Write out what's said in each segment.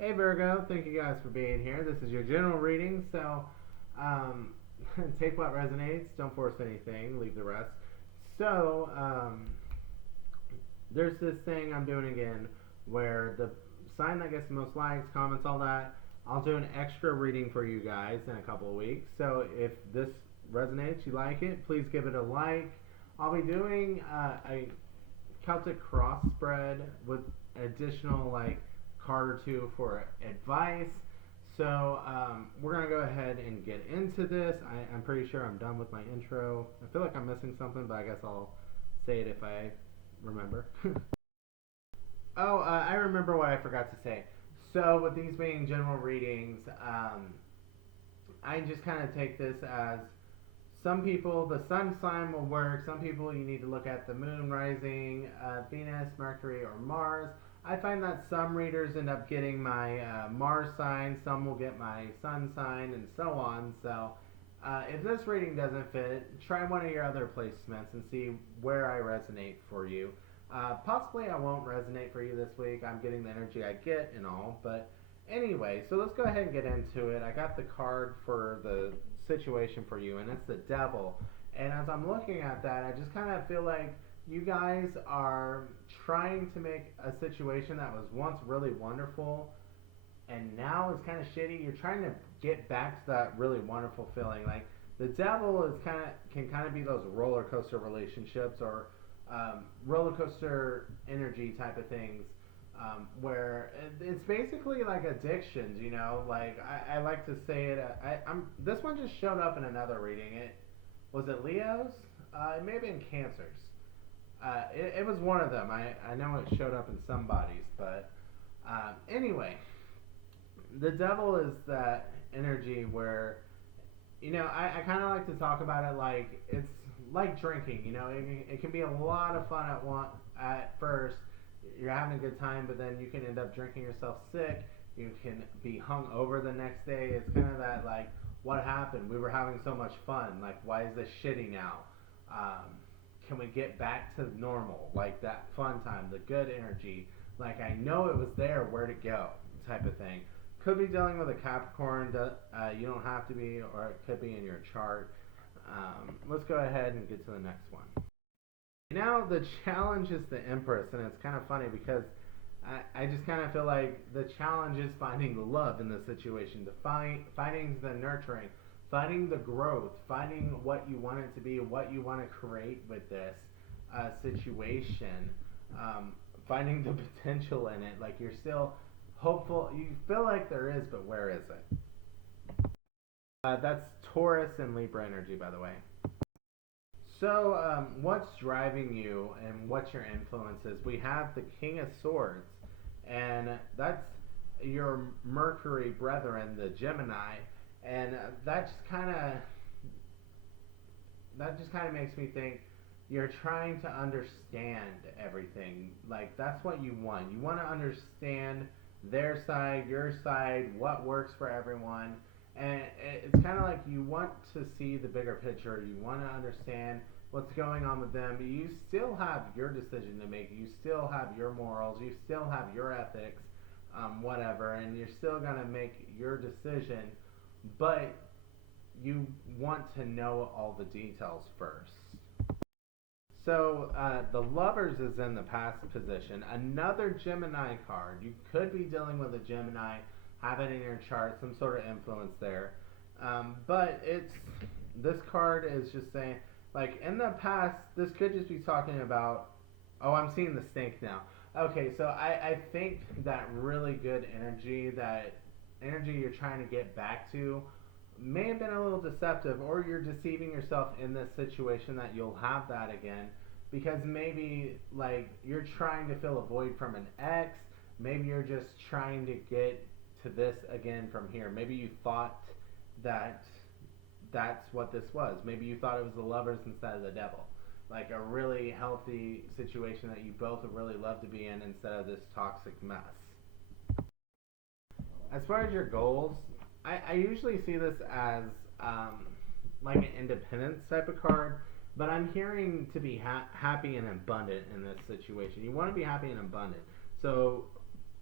Hey Virgo, thank you guys for being here. This is your general reading, so um, take what resonates. Don't force anything. Leave the rest. So there's this thing I'm doing again, where the sign that gets the most likes, comments, all that. I'll do an extra reading for you guys in a couple of weeks. So if this resonates, you like it, please give it a like. I'll be doing a Celtic cross spread with additional card or two for advice. So we're gonna go ahead and get into this. I'm pretty sure I'm done with my intro. I feel like I'm missing something, but I guess I'll say it if I remember. I remember what I forgot to say. So with these being general readings, I just kind of take this as some people, the sun sign will work. Some people, you need to look at the moon rising, Venus, Mercury, or Mars. I find that some readers end up getting my Mars sign, some will get my sun sign, and so on. So if this reading doesn't fit, try one of your other placements and see where I resonate for you. Possibly I won't resonate for you this week. I'm getting the energy I get and all. But anyway, so let's go ahead and get into it. I got the card for the situation for you, and it's the devil. And as I'm looking at that, I just kind of feel like you guys are trying to make a situation that was once really wonderful and now is kind of shitty. You're trying to get back to that really wonderful feeling. Like the devil is can kind of be those roller coaster relationships or roller coaster energy type of things, where it's basically like addictions. Like I like to say it. This one just showed up in another reading. It Leo's? It may have been Cancers. It was one of them. I know it showed up in somebody's, but anyway, the devil is that energy where I kind of like to talk about it like it's like drinking. It can be a lot of fun at first. You're having a good time, but then you can end up drinking yourself sick. You can be hung over the next day. It's kind of that what happened? We were having so much fun. Like, why is this shitty now? Can we get back to normal? Like that fun time, the good energy. Like I know it was there, where'd it go? Type of thing. Could be dealing with a Capricorn. You don't have to be, or it could be in your chart. Let's go ahead and get to the next one. Now the challenge is the Empress, and it's kind of funny because I just kind of feel like the challenge is finding the love in the situation, finding the nurturing, finding the growth, finding what you want it to be, what you want to create with this situation, finding the potential in it. Like you're still hopeful, you feel like there is, but where is it? That's Taurus and Libra energy, by the way. So, what's driving you and what's your influences? We have the King of Swords, and that's your Mercury brethren, the Gemini, and that just kind of makes me think you're trying to understand everything. Like that's what you want. You want to understand their side, your side, what works for everyone. And it's kind of like you want to see the bigger picture. You want to understand what's going on with them. But you still have your decision to make. You still have your morals. You still have your ethics, whatever. And you're still going to make your decision. But you want to know all the details first. So the Lovers is in the passive position. Another Gemini card. You could be dealing with a Gemini, have it in your chart, some sort of influence there. But this card is just saying, like in the past, this could just be talking about, oh, I'm seeing the snake now. Okay, so I think that really good energy, that energy you're trying to get back to, may have been a little deceptive, or you're deceiving yourself in this situation that you'll have that again, because maybe like you're trying to fill a void from an ex, maybe you're just trying to get to this again from here. Maybe you thought that that's what this was. Maybe you thought it was the Lovers instead of the devil. Like a really healthy situation that you both would really love to be in instead of this toxic mess. As far as your goals, I usually see this as like an independence type of card, but I'm hearing to be happy and abundant in this situation. You want to be happy and abundant. So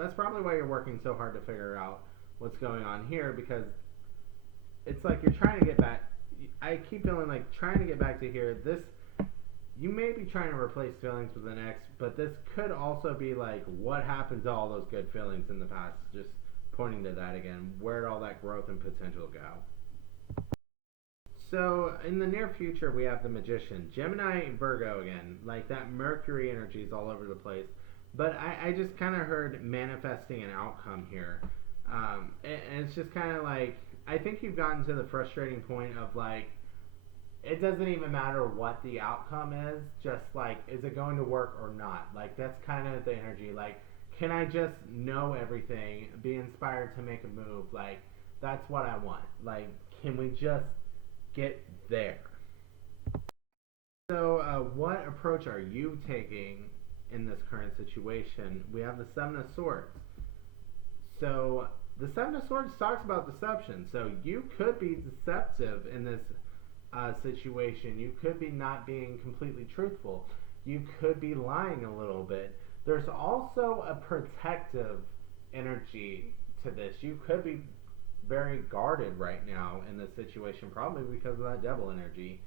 that's probably why you're working so hard to figure out what's going on here, because it's like you're trying to get back. I keep feeling like trying to get back to here. This, you may be trying to replace feelings with an ex, but this could also be like what happened to all those good feelings in the past. Just pointing to that again. Where'd all that growth and potential go? So in the near future, we have the Magician, Gemini, Virgo again. Like that Mercury energy is all over the place. But I just kind of heard manifesting an outcome here. And it's just kind of like, I think you've gotten to the frustrating point of like, it doesn't even matter what the outcome is, just like, is it going to work or not? Like, that's kind of the energy. Like, can I just know everything, be inspired to make a move? Like, that's what I want. Like, can we just get there? So, what approach are you taking in this current situation? We have the Seven of Swords. So, the Seven of Swords talks about deception. So, you could be deceptive in this situation. You could be not being completely truthful. You could be lying a little bit. There's also a protective energy to this. You could be very guarded right now in this situation, probably because of that devil energy.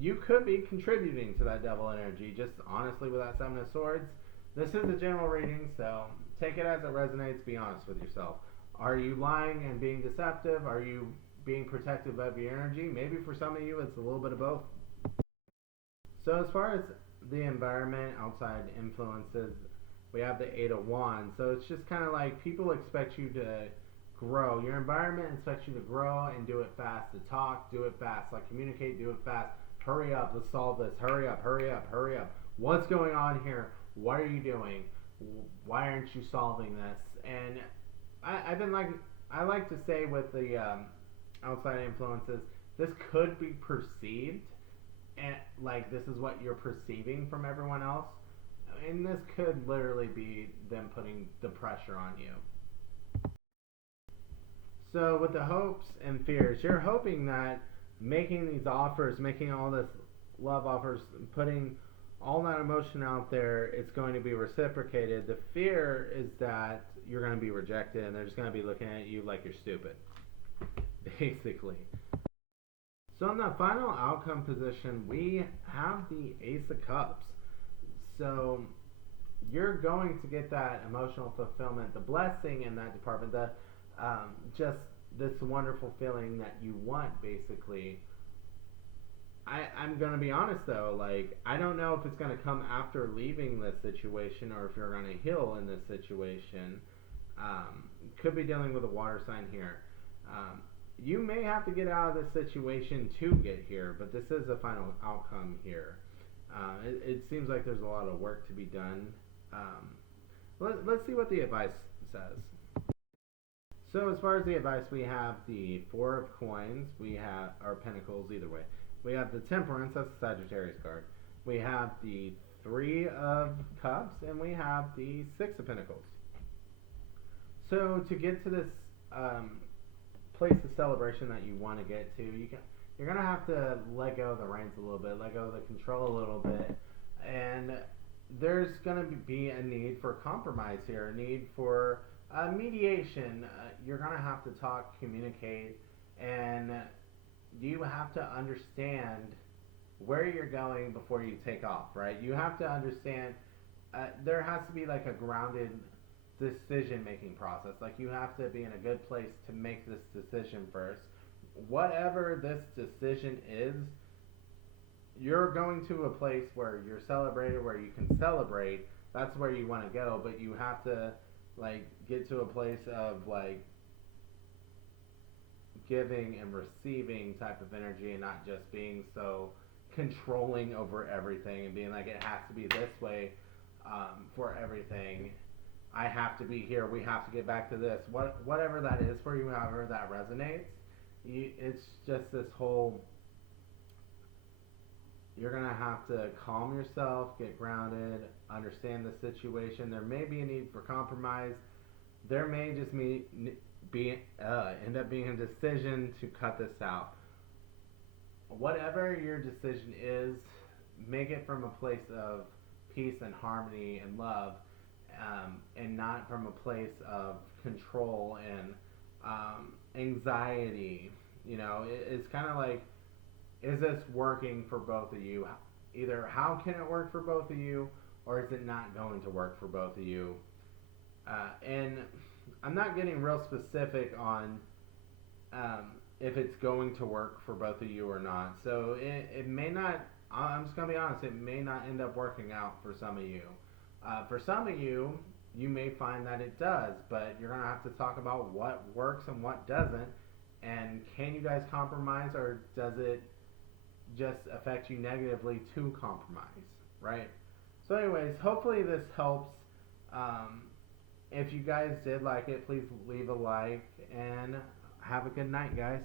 You could be contributing to that devil energy, just honestly, with that Seven of Swords. This is a general reading, so take it as it resonates. Be honest with yourself. Are you lying and being deceptive? Are you being protective of your energy? Maybe for some of you it's a little bit of both. So as far as the environment, outside influences, we have the Eight of Wands. So it's just kind of like people expect you to grow. Your environment expects you to grow and do it fast. To talk, do it fast. Like communicate, do it fast. Hurry up, let's solve this. Hurry up, hurry up, hurry up. What's going on here? What are you doing? Why aren't you solving this? And I like to say with the outside influences, this could be perceived, and like this is what you're perceiving from everyone else, and this could literally be them putting the pressure on you. So with the hopes and fears, you're hoping that making these offers, making all this love offers, putting all that emotion out there, it's going to be reciprocated. The fear is that you're going to be rejected and they're just going to be looking at you like you're stupid, basically. So in the final outcome position, we have the Ace of Cups. So you're going to get that emotional fulfillment, the blessing in that department, the just this wonderful feeling that you want, basically. I'm going to be honest though, like, I don't know if it's going to come after leaving this situation or if you're going to heal in this situation. Could be dealing with a water sign here. You may have to get out of this situation to get here, but this is a final outcome here. It seems like there's a lot of work to be done. Let's see what the advice says. So as far as the advice, we have the Four of Coins, we have, or Pentacles, either way. We have the Temperance, that's the Sagittarius card. We have the Three of Cups, and we have the Six of Pentacles. So to get to this place of celebration that you want to get to, you're going to have to let go of the reins a little bit, let go of the control a little bit, and there's going to be a need for compromise here, a need for mediation. You're going to have to talk, communicate, and you have to understand where you're going before you take off, right? You have to understand there has to be like a grounded decision-making process. Like you have to be in a good place to make this decision first. Whatever this decision is, you're going to a place where you're celebrated, where you can celebrate. That's where you want to go, but you have to like get to a place of like giving and receiving type of energy, and not just being so controlling over everything and being like it has to be this way for everything. I have to be here. We have to get back to this. Whatever that is for you, however that resonates, it's just this whole. You're gonna have to calm yourself, get grounded, understand the situation. There may be a need for compromise. There may just end up being a decision to cut this out. Whatever your decision is, make it from a place of peace and harmony and love, and not from a place of control and anxiety. It's kind of like, is this working for both of you? Either how can it work for both of you, or is it not going to work for both of you? And I'm not getting real specific on if it's going to work for both of you or not. So it may not, I'm just going to be honest, it may not end up working out for some of you. For some of you, you may find that it does, but you're going to have to talk about what works and what doesn't. And can you guys compromise, or does it just affect you negatively to compromise, right? So anyways, hopefully this helps. If you guys did like it, please leave a like, and have a good night, guys.